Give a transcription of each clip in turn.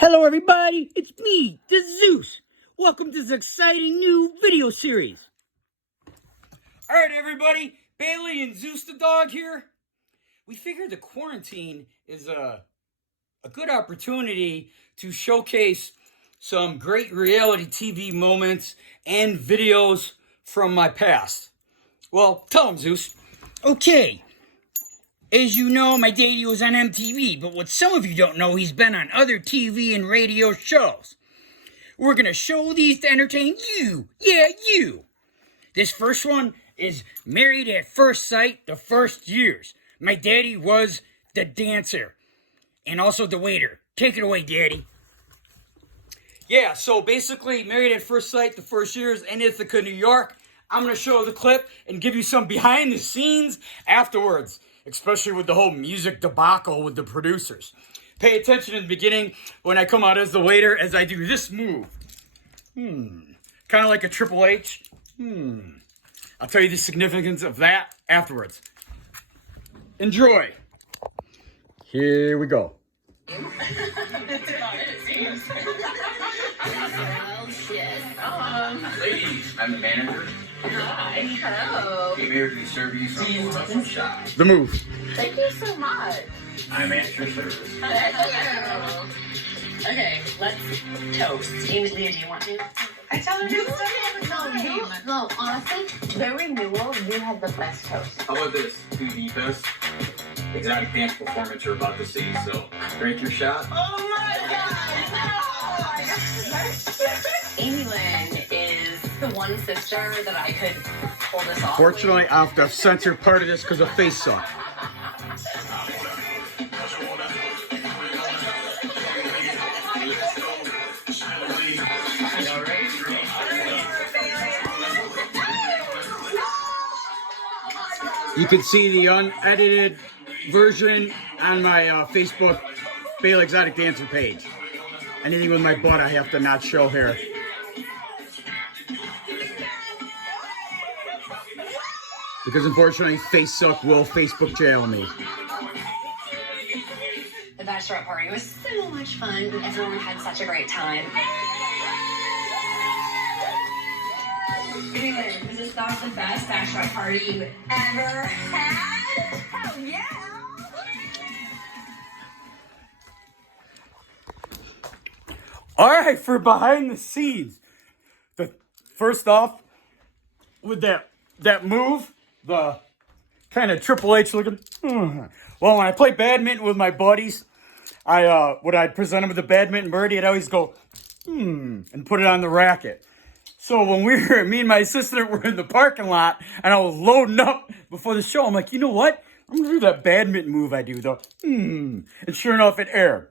Hello everybody, it's me, the Zeus. Welcome to this exciting new video series. Alright everybody, Bailey and Zeus the dog here. We figured the quarantine is a good opportunity to showcase some great reality TV moments and videos from my past. Well, tell them, Zeus. Okay. As you know, my daddy was on MTV, but what some of you don't know, he's been on other TV and radio shows. We're going to show these to entertain you. Yeah, you. This first one is Married at First Sight, the first years. My daddy was the dancer and also the waiter. Take it away, Daddy. Yeah, so basically, Married at First Sight, the first years in Ithaca, New York. I'm going to show the clip and give you some behind the scenes afterwards. Especially with the whole music debacle with the producers. Pay attention in the beginning when I come out as the waiter as I do this move. Kind of like a Triple H. I'll tell you the significance of that afterwards. Enjoy. Here we go. Oh, shit. Ladies, I'm the manager. Hi. Hello. Came here to serve you some shots. The move. Thank you so much. I'm at your service. Thank you. Okay, let's toast. Amy, Leah, do you want to? I tell her to No, honestly, very renewal. You had the best toast. How about this? To the best exotic dance performance you're about to see, so drink your shot. Oh my god! No! Amy Lynn is the one sister that I could pull this off. Fortunately, I have to censor part of this because of face suck. You can see the unedited version on my Facebook Bailey Exotic Dancer page. Anything with my butt I have to not show here. Because unfortunately, FaceSuck will Facebook jail me. The bachelorette party was so much fun. Everyone had such a great time. Amy Lynn, is this not the best bachelorette party you've ever had? Hell yeah! All right, for behind the scenes, first off, with that move, the kind of Triple H looking. Well, when I play badminton with my buddies, when I present them with the badminton birdie, I'd always go, and put it on the racket. So when me and my assistant were in the parking lot, and I was loading up before the show, I'm like, you know what? I'm gonna do that badminton move I do, and sure enough, it aired.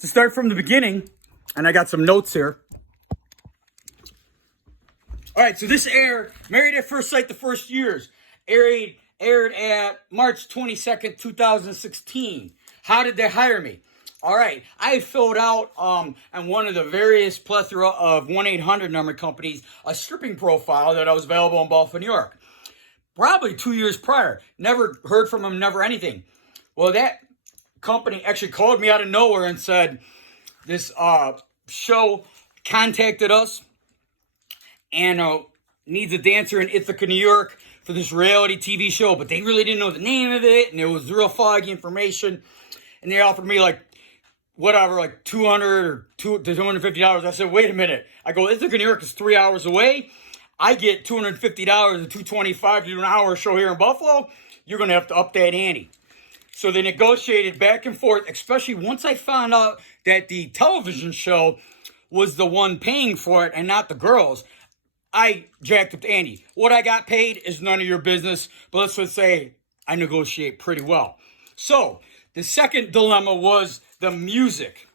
To start from the beginning, and I got some notes here. All right, so this aired, Married at First Sight, the first years, aired at March 22nd, 2016. How did they hire me? All right, I filled out on one of the various plethora of 1-800 number companies a stripping profile that I was available in Buffalo, New York. Probably 2 years prior. Never heard from them, never anything. Well, that company actually called me out of nowhere and said, this show contacted us and needs a dancer in Ithaca, New York for this reality TV show, but they really didn't know the name of it, and it was real foggy information, and they offered me like $200 or $250. I said, wait a minute. I go, Ithaca, New York is 3 hours away. I get $250 or $225 to do an hour show here in Buffalo. You're going to have to up that ante. So they negotiated back and forth, especially once I found out that the television show was the one paying for it and not the girls. I jacked up the ante. What I got paid is none of your business, but let's just say I negotiate pretty well. So the second dilemma was the music.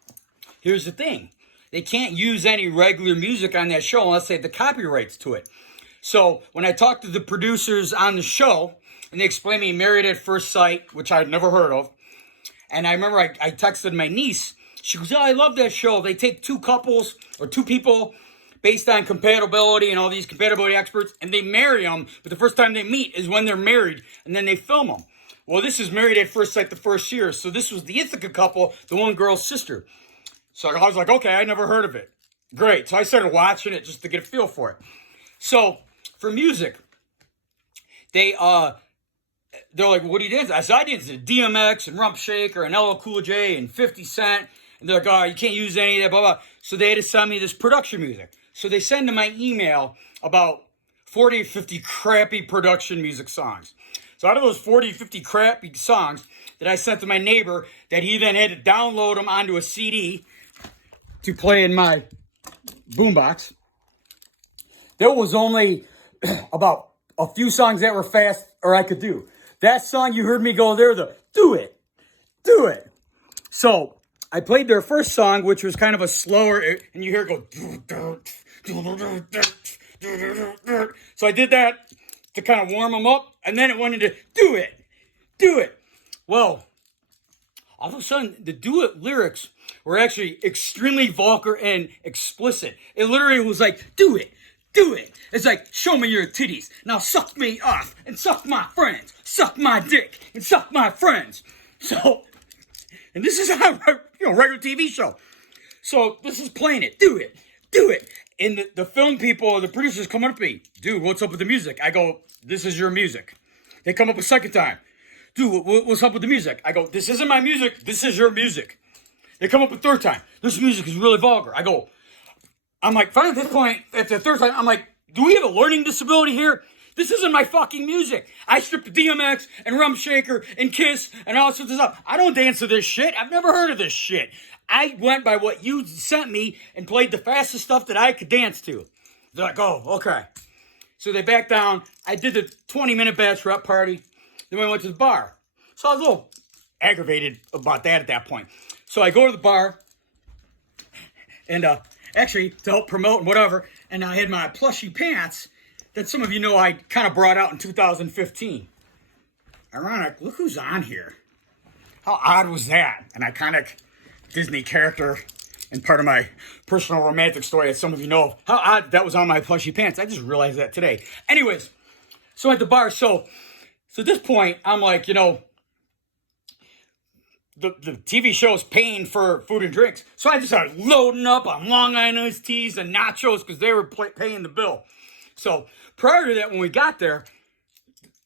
Here's the thing. They can't use any regular music on that show unless they have the copyrights to it. So when I talked to the producers on the show, and they explained me Married at First Sight, which I'd never heard of, and I remember I texted my niece. She goes, oh, I love that show. They take two couples or two people based on compatibility and all these compatibility experts, and they marry them, but the first time they meet is when they're married, and then they film them. Well, this is Married at First Sight, the first year, so this was the Ithaca couple, the one girl's sister. So I was like, okay, I never heard of it. Great. So I started watching it just to get a feel for it. So for music, they're like, what do you dance? I said, I dance to DMX and Rump Shaker and LL Cool J and 50 Cent. And they're like, oh, you can't use any of that, blah, blah. So they had to send me this production music. So they send to my email about 40 or 50 crappy production music songs. So out of those 40 or 50 crappy songs that I sent to my neighbor, that he then had to download them onto a CD to play in my boombox, there was only about a few songs that were fast or I could do. That song you heard me go there, the do it. So I played their first song, which was kind of a slower, and you hear it go. So I did that to kind of warm them up, and then it went into do it. Well, all of a sudden, the do it lyrics were actually extremely vulgar and explicit. It literally was like, do it. It's like, show me your titties. Now suck me off and suck my friends. Suck my dick and suck my friends. So, and this is how, regular TV show. So this is playing it. Do it. And the film people, the producers come up to me. Dude, what's up with the music? I go, this is your music. They come up a second time. Dude, what's up with the music? I go, this isn't my music. This is your music. They come up a third time. This music is really vulgar. I'm like, finally at this point, at the third time, I'm like, do we have a learning disability here? This isn't my fucking music. I stripped DMX and Rump Shaker and Kiss and all sorts of stuff. I don't dance to this shit. I've never heard of this shit. I went by what you sent me and played the fastest stuff that I could dance to. They're like, oh, okay. So they backed down. I did the 20-minute bachelorette party. Then we went to the bar. So I was a little aggravated about that at that point. So I go to the bar, and actually, to help promote and whatever, and I had my plushy pants that some of you know I kind of brought out in 2015. Ironic, look who's on here. How odd was that? An iconic Disney character and part of my personal romantic story, as some of you know. How odd that was on my plushy pants. I just realized that today. Anyways, so at the bar, so at this point, I'm like, the TV show is paying for food and drinks. So I just started loading up on Long Island iced teas and nachos because they were paying the bill. So prior to that, when we got there,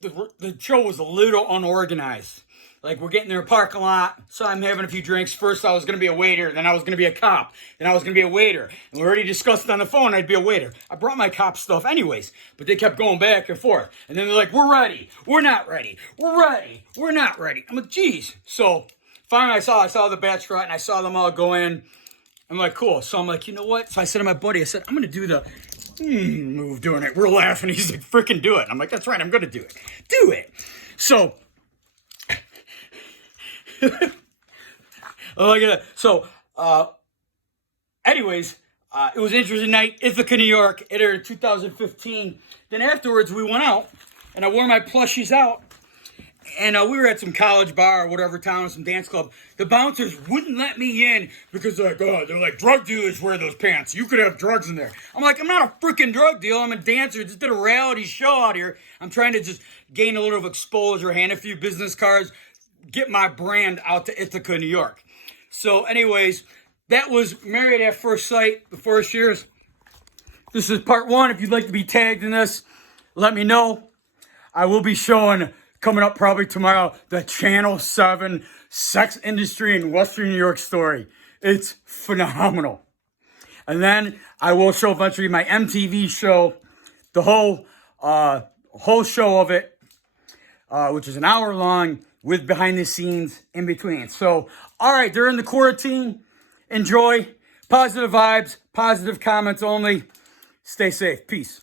the show was a little unorganized. Like, we're getting there in a parking lot, so I'm having a few drinks. First, I was going to be a waiter, then I was going to be a cop, then I was going to be a waiter. And we already discussed on the phone I'd be a waiter. I brought my cop stuff anyways, but they kept going back and forth. And then they're like, we're ready, we're not ready, we're ready, we're not ready. I'm like, geez. So finally, I saw the bachelorette, and I saw them all go in. I'm like, cool. So I'm like, you know what? So I said to my buddy, I said, I'm going to do the move doing it. We're laughing. He's like, freaking do it. I'm like, that's right. I'm going to do it. Do it. So, look at that. So, anyways, it was an interesting night. Ithaca, New York. It aired in 2015. Then afterwards, we went out, and I wore my plushies out. And we were at some college bar or whatever town, some dance club. The bouncers wouldn't let me in because they're like, drug dealers wear those pants. You could have drugs in there. I'm like, I'm not a freaking drug dealer. I'm a dancer. Just did a reality show out here. I'm trying to just gain a little of exposure, hand a few business cards, get my brand out to Ithaca, New York. So anyways, that was Married at First Sight, the first years. This is part one. If you'd like to be tagged in this, let me know. I will be showing, coming up probably tomorrow, the Channel 7 sex industry in Western New York story. It's phenomenal. And then I will show eventually my MTV show, the whole show of it, which is an hour long with behind the scenes in between. So, all right, during the quarantine, enjoy. Positive vibes, positive comments only. Stay safe. Peace.